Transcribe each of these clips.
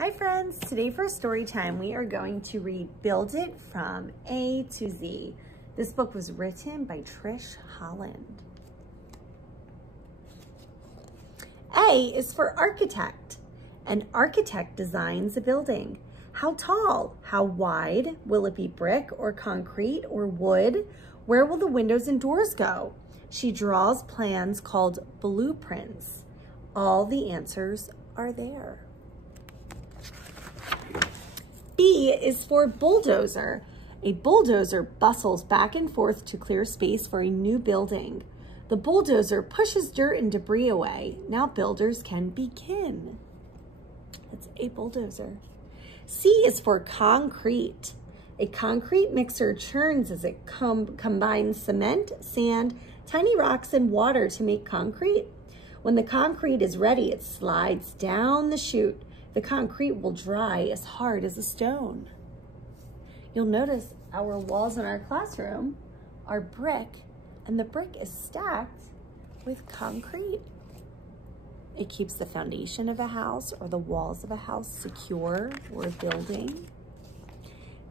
Hi friends, today for story time we are going to read Build It from A to Z. This book was written by Trish Holland. A is for architect. An architect designs a building. How tall? How wide? Will it be brick or concrete or wood? Where will the windows and doors go? She draws plans called blueprints. All the answers are there. B is for bulldozer. A bulldozer bustles back and forth to clear space for a new building. The bulldozer pushes dirt and debris away. Now builders can begin. That's a bulldozer. C is for concrete. A concrete mixer churns as it combines cement, sand, tiny rocks, and water to make concrete. When the concrete is ready, it slides down the chute. The concrete will dry as hard as a stone. You'll notice our walls in our classroom are brick, and the brick is stacked with concrete. It keeps the foundation of a house or the walls of a house secure for a building.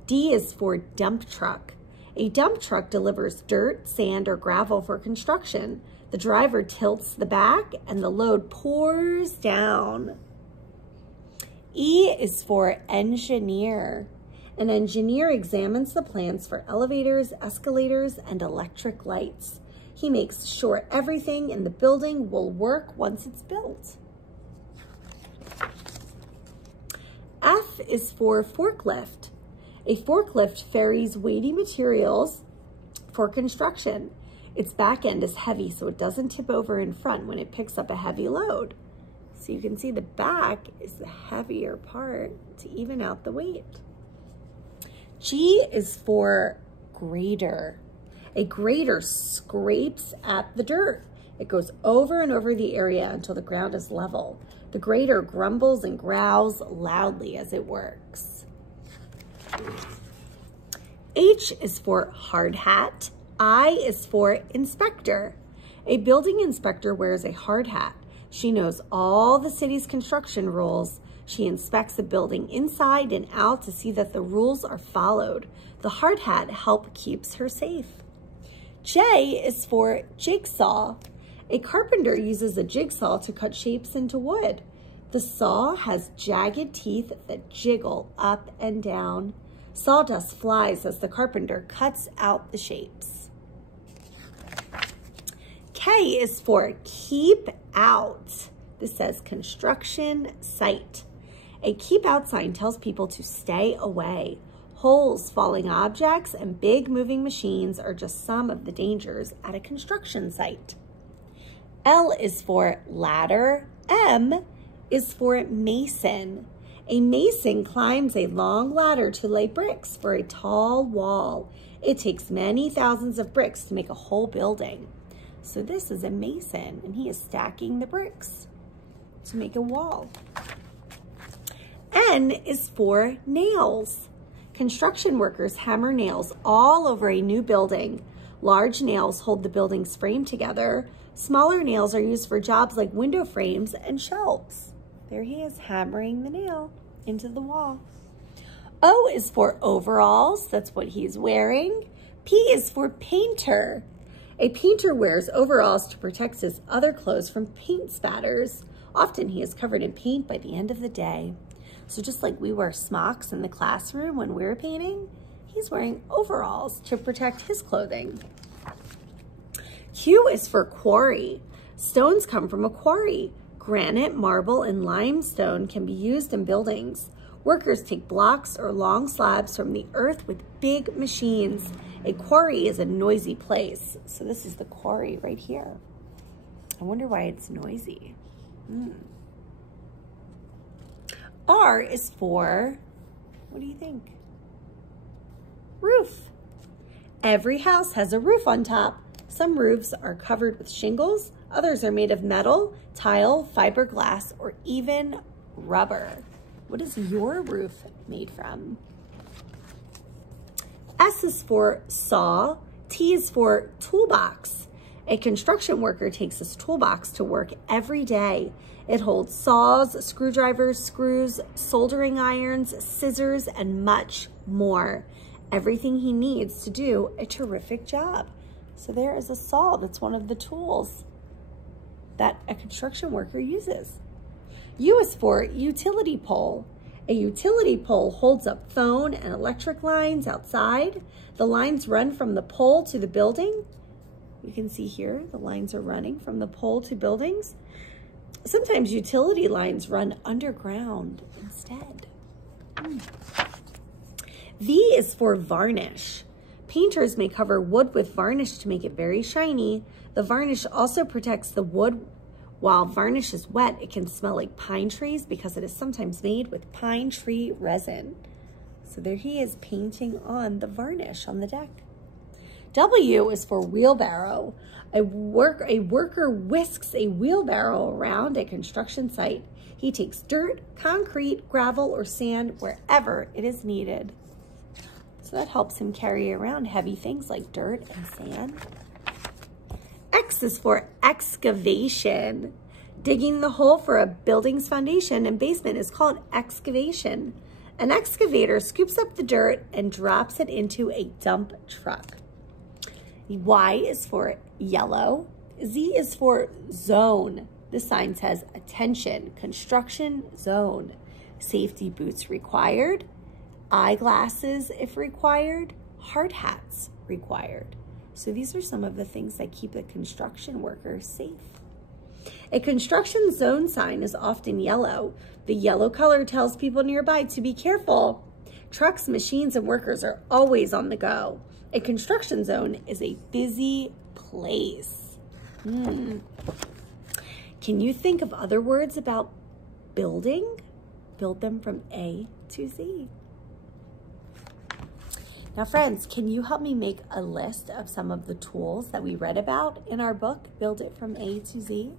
D is for dump truck. A dump truck delivers dirt, sand, or gravel for construction. The driver tilts the back and the load pours down. E is for engineer. An engineer examines the plans for elevators, escalators, and electric lights. He makes sure everything in the building will work once it's built. F is for forklift. A forklift ferries weighty materials for construction. Its back end is heavy so it doesn't tip over in front when it picks up a heavy load. So you can see the back is the heavier part to even out the weight. G is for grader. A grader scrapes at the dirt. It goes over and over the area until the ground is level. The grader grumbles and growls loudly as it works. H is for hard hat. I is for inspector. A building inspector wears a hard hat. She knows all the city's construction rules. She inspects a building inside and out to see that the rules are followed. The hard hat keeps her safe. J is for jigsaw. A carpenter uses a jigsaw to cut shapes into wood. The saw has jagged teeth that jiggle up and down. Sawdust flies as the carpenter cuts out the shapes. K is for keep out. This says construction site. A keep out sign tells people to stay away. Holes, falling objects, and big moving machines are just some of the dangers at a construction site. L is for ladder. M is for mason. A mason climbs a long ladder to lay bricks for a tall wall. It takes many thousands of bricks to make a whole building. So this is a mason, and he is stacking the bricks to make a wall. N is for nails. Construction workers hammer nails all over a new building. Large nails hold the building's frame together. Smaller nails are used for jobs like window frames and shelves. There he is hammering the nail into the wall. O is for overalls. That's what he's wearing. P is for painter. A painter wears overalls to protect his other clothes from paint spatters. Often he is covered in paint by the end of the day. So just like we wear smocks in the classroom when we're painting, he's wearing overalls to protect his clothing. Q is for quarry. Stones come from a quarry. Granite, marble, and limestone can be used in buildings. Workers take blocks or long slabs from the earth with big machines. A quarry is a noisy place. So this is the quarry right here. I wonder why it's noisy. R is for, what do you think? Roof. Every house has a roof on top. Some roofs are covered with shingles. Others are made of metal, tile, fiberglass, or even rubber. What is your roof made from? S is for saw. T is for toolbox. A construction worker takes his toolbox to work every day. It holds saws, screwdrivers, screws, soldering irons, scissors, and much more. Everything he needs to do a terrific job. So there is a saw. That's one of the tools that a construction worker uses. U is for utility pole. A utility pole holds up phone and electric lines outside. The lines run from the pole to the building. You can see here, the lines are running from the pole to buildings. Sometimes utility lines run underground instead. V is for varnish. Painters may cover wood with varnish to make it very shiny. The varnish also protects the wood. While varnish is wet, it can smell like pine trees because it is sometimes made with pine tree resin. So there he is painting on the varnish on the deck. W is for wheelbarrow. A worker whisks a wheelbarrow around a construction site. He takes dirt, concrete, gravel, or sand wherever it is needed. So that helps him carry around heavy things like dirt and sand. X is for excavation. Digging the hole for a building's foundation and basement is called excavation. An excavator scoops up the dirt and drops it into a dump truck. Y is for yellow. Z is for zone. The sign says attention, construction zone. Safety boots required. Eyeglasses if required. Hard hats required. So these are some of the things that keep the construction workers safe. A construction zone sign is often yellow. The yellow color tells people nearby to be careful. Trucks, machines, and workers are always on the go. A construction zone is a busy place. Can you think of other words about building? Build them from A to Z. Now, friends, can you help me make a list of some of the tools that we read about in our book, Build It from A to Z?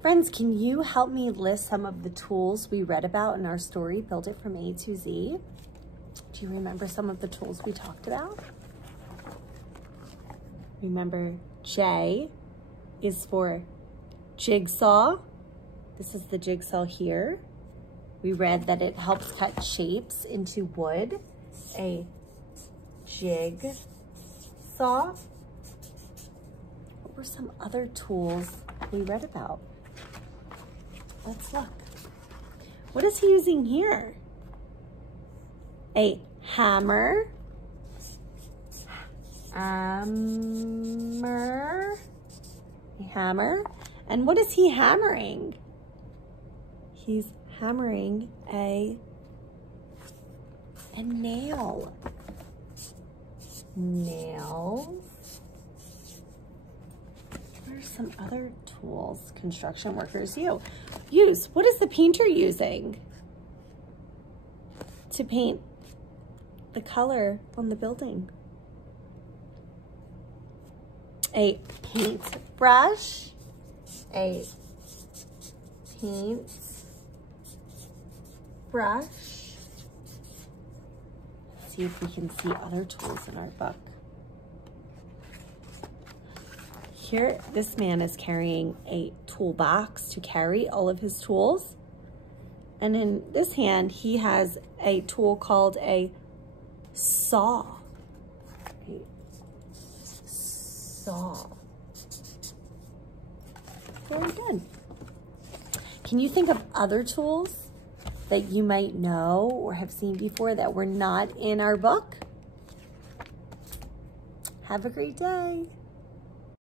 Friends, can you help me list some of the tools we read about in our story, Build It from A to Z? Do you remember some of the tools we talked about? Remember, J is for jigsaw. This is the jigsaw here. We read that it helps cut shapes into wood. A jigsaw. What were some other tools we read about? Let's look. What is he using here? A hammer. A hammer. And what is he hammering? He's hammering a nail. Nails. What are some other tools construction workers use? What is the painter using to paint the color on the building? A paintbrush. A paintbrush. See if we can see other tools in our book. Here, this man is carrying a toolbox to carry all of his tools. And in this hand, he has a tool called a saw. A saw. Very good. Can you think of other tools that you might know or have seen before that were not in our book? Have a great day.